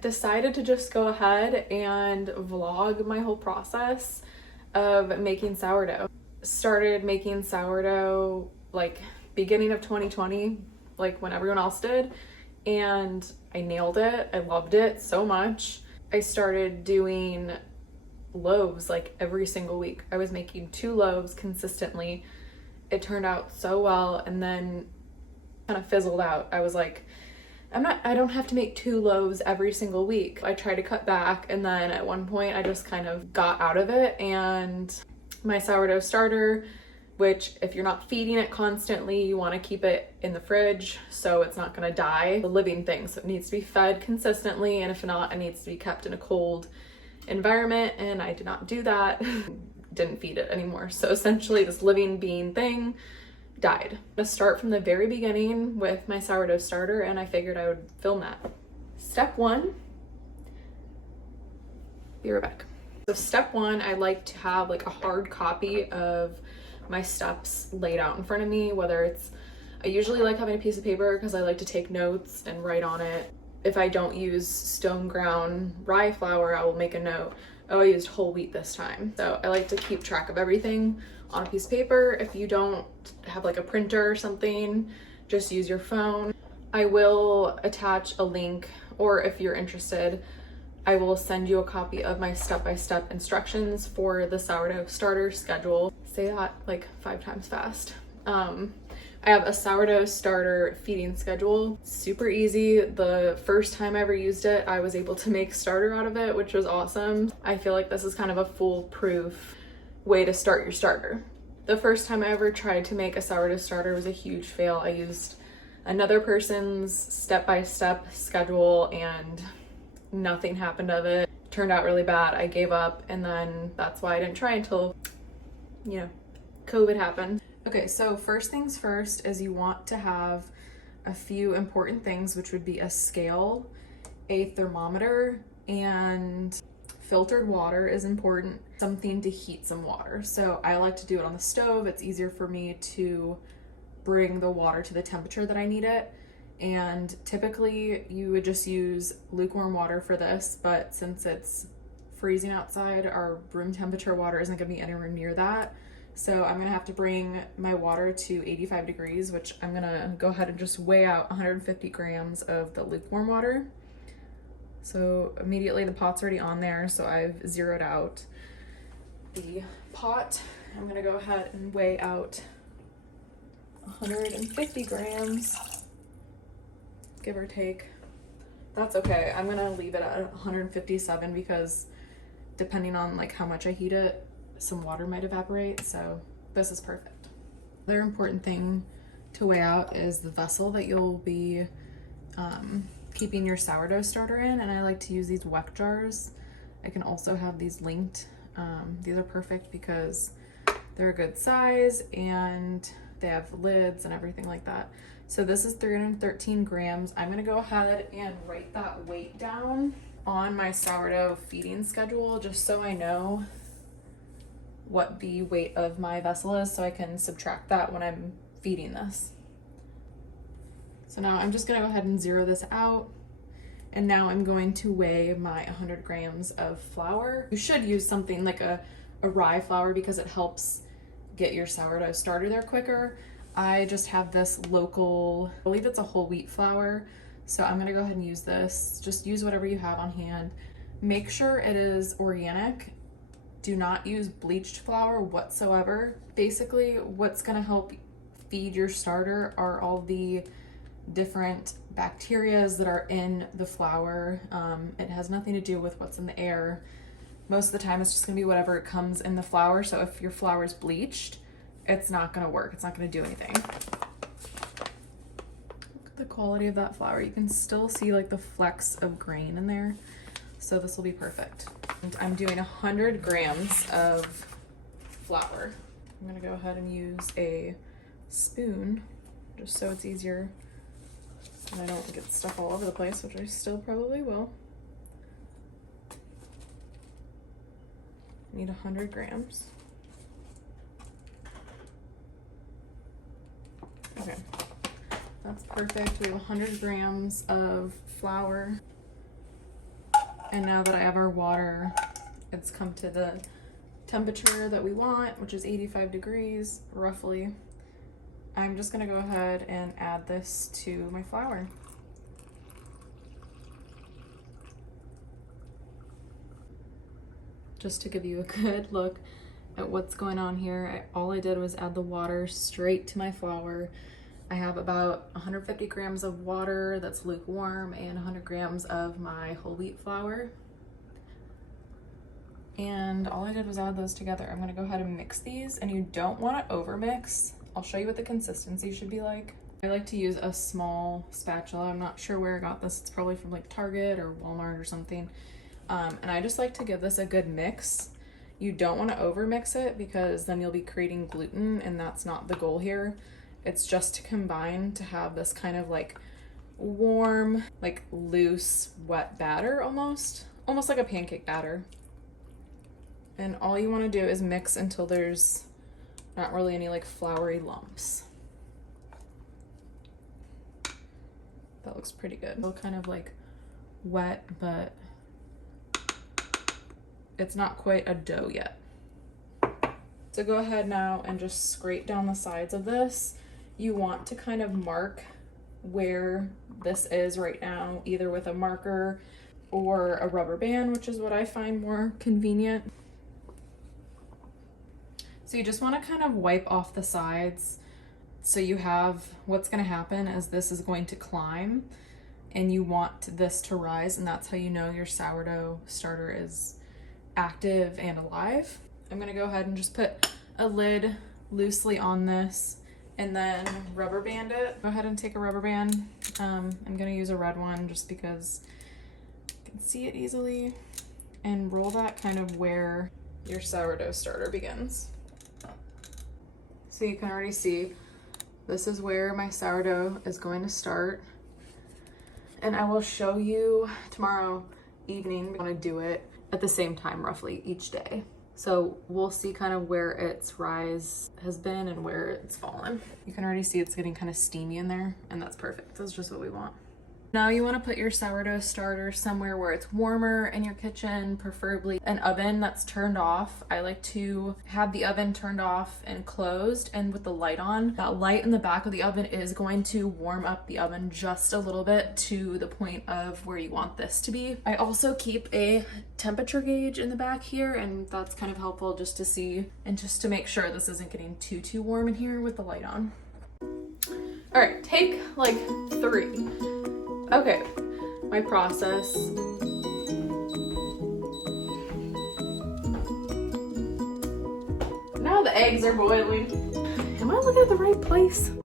decided to just go ahead and vlog my whole process of making sourdough. Started making sourdough like beginning of 2020, like when everyone else did, and I nailed it. I loved it so much. I started doing loaves like every single week. I was making 2 loaves consistently. It turned out so well, and then kind of fizzled out. I was like, I don't have to make 2 loaves every single week. I tried to cut back, and then at one point I just kind of got out of it. And my sourdough starter, which if you're not feeding it constantly, you want to keep it in the fridge so it's not going to die. The living thing, so it needs to be fed consistently, and if not, it needs to be kept in a cold environment, and I did not do that. Didn't feed it anymore. So essentially this living being thing died. I'm gonna start from the very beginning with my sourdough starter, and I figured I would film that. Step 1, be right back. So step 1, I like to have like a hard copy of my steps laid out in front of me, whether it's, I usually like having a piece of paper because I like to take notes and write on it. If I don't use stone ground rye flour, I will make a note, oh, I used whole wheat this time. So I like to keep track of everything on a piece of paper. If you don't have like a printer or something, just use your phone. I will attach a link, or if you're interested, I will send you a copy of my step-by-step instructions for the sourdough starter schedule. Say that like 5 times fast. I have a sourdough starter feeding schedule. Super easy. The first time I ever used it, I was able to make starter out of it, which was awesome. I feel like this is kind of a foolproof way to start your starter. The first time I ever tried to make a sourdough starter was a huge fail. I used another person's step-by-step schedule and nothing happened of it. Turned out really bad. I gave up, and then that's why I didn't try until, COVID happened. Okay, so first things first is you want to have a few important things, which would be a scale, a thermometer, and filtered water is important. Something to heat some water. So I like to do it on the stove. It's easier for me to bring the water to the temperature that I need it. And typically you would just use lukewarm water for this, but since it's freezing outside, our room temperature water isn't gonna be anywhere near that. So I'm gonna have to bring my water to 85 degrees, which I'm gonna go ahead and just weigh out 150 grams of the lukewarm water. So immediately the pot's already on there, so I've zeroed out the pot. I'm gonna go ahead and weigh out 150 grams, give or take. That's okay. I'm gonna leave it at 157 because depending on like how much I heat it, some water might evaporate, so this is perfect. Another important thing to weigh out is the vessel that you'll be keeping your sourdough starter in, and I like to use these weck jars. I can also have these linked. These are perfect because they're a good size and they have lids and everything like that. So this is 313 grams. I'm gonna go ahead and write that weight down on my sourdough feeding schedule just so I know what the weight of my vessel is, so I can subtract that when I'm feeding this. So now I'm just gonna go ahead and zero this out. And now I'm going to weigh my 100 grams of flour. You should use something like a rye flour because it helps get your sourdough starter there quicker. I just have this local, I believe it's a whole wheat flour. So I'm gonna go ahead and use this. Just use whatever you have on hand. Make sure it is organic. Do not use bleached flour whatsoever. Basically, what's gonna help feed your starter are all the different bacterias that are in the flour. It has nothing to do with what's in the air. Most of the time, it's just gonna be whatever comes in the flour. So if your flour is bleached, it's not gonna work. It's not gonna do anything. Look at the quality of that flour. You can still see like the flecks of grain in there. So this will be perfect. And I'm doing 100 grams of flour. I'm gonna go ahead and use a spoon just so it's easier and I don't get stuff all over the place, which I still probably will. Need 100 grams. Okay, that's perfect. We have 100 grams of flour. And now that I have our water, it's come to the temperature that we want, which is 85 degrees roughly. I'm just gonna go ahead and add this to my flour. Just to give you a good look at what's going on here, all I did was add the water straight to my flour. I have about 150 grams of water that's lukewarm and 100 grams of my whole wheat flour. And all I did was add those together. I'm gonna go ahead and mix these, and you don't wanna overmix. I'll show you what the consistency should be like. I like to use a small spatula. I'm not sure where I got this. It's probably from like Target or Walmart or something. And I just like to give this a good mix. You don't wanna overmix it because then you'll be creating gluten, and that's not the goal here. It's just to combine to have this kind of like warm, like loose, wet batter almost like a pancake batter. And all you want to do is mix until there's not really any like floury lumps. That looks pretty good. Still kind of like wet, but it's not quite a dough yet. So go ahead now and just scrape down the sides of this. You want to kind of mark where this is right now, either with a marker or a rubber band, which is what I find more convenient. So you just want to kind of wipe off the sides. So you have, what's going to happen is this is going to climb, and you want this to rise, and that's how you know your sourdough starter is active and alive. I'm going to go ahead and just put a lid loosely on this and then rubber band it. Go ahead and take a rubber band. I'm gonna use a red one just because you can see it easily, and roll that kind of where your sourdough starter begins. So you can already see this is where my sourdough is going to start, and I will show you tomorrow evening. I want to do it at the same time roughly each day. So we'll see kind of where its rise has been and where it's fallen. You can already see it's getting kind of steamy in there, and that's perfect. That's just what we want. Now you want to put your sourdough starter somewhere where it's warmer in your kitchen, preferably an oven that's turned off. I like to have the oven turned off and closed and with the light on. That light in the back of the oven is going to warm up the oven just a little bit to the point of where you want this to be. I also keep a temperature gauge in the back here, and that's kind of helpful just to see and just to make sure this isn't getting too warm in here with the light on. All right, take like 3. Okay, my process. Now the eggs are boiling. Am I looking at the right place?